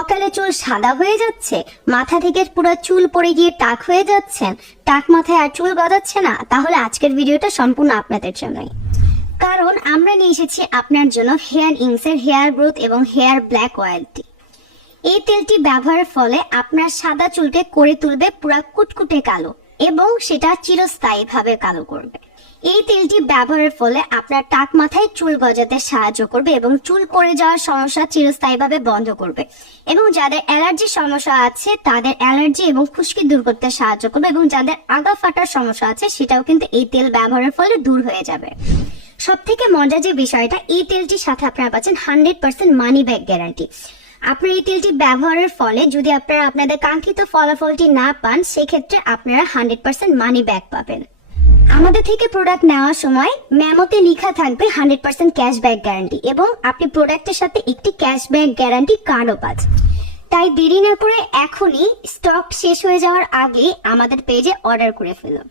অকালে চুল সাদা হয়ে যাচ্ছে, মাথা থেকে পুরো চুল পড়ে গিয়ে টাক হয়ে যাচ্ছেন, টাক মাথায় আর চুল গজাচ্ছে না, তাহলে আজকের ভিডিওটা সম্পূর্ণ আপনাদের জন্যই। কারণ আমরা নিয়ে এসেছি আপনার জন্য হেয়ার ইংসের হেয়ার গ্রোথ এবং হেয়ার ব্ল্যাক অয়েলটি। এই তেলটি ব্যবহারের ফলে আপনার সাদা চুলকে করে তুলবে পুরো কুটকুটে কালো এবং সেটা চিরস্থায়ী ভাবে কালো করবে। এই তেলটি ব্যবহারের ফলে আপনার টাক মাথায় চুল গজাতে সাহায্য করবে এবং চুল পড়ে যাওয়ার সমস্যা চিরস্থায়ীভাবে বন্ধ করবে এবং যাদের অ্যালার্জির সমস্যা আছে তাদের অ্যালার্জি এবং খুশকি দূর করতে সাহায্য করবে এবং যাদের আগা ফাটার সমস্যা আছে সেটাও কিন্তু এই তেল ব্যবহারের ফলে দূর হয়ে যাবে। সব থেকে মজার যে বিষয়টা, এই তেলটির সাথে আপনারা পাচ্ছেন 100% মানি ব্যাক গ্যারান্টি। আপনার এই তেলটি ব্যবহারের ফলে যদি আপনারা আপনাদের কাঙ্ক্ষিত ফলাফলটি না পান, সেক্ষেত্রে আপনারা 100% মানি ব্যাক পাবেন। আমাদের থেকে প্রোডাক্ট নেওয়ার সময় মেমোতে লেখা থাকবে 100% ক্যাশব্যাক গ্যারান্টি এবং আপনি প্রোডাক্টের সাথে একটি ক্যাশব্যাক গ্যারান্টি কার্ডও পাচ্ছেন। তাই দেরি না করে এখনই স্টক শেষ হয়ে যাওয়ার আগে আমাদের পেজে অর্ডার করে ফেলুন।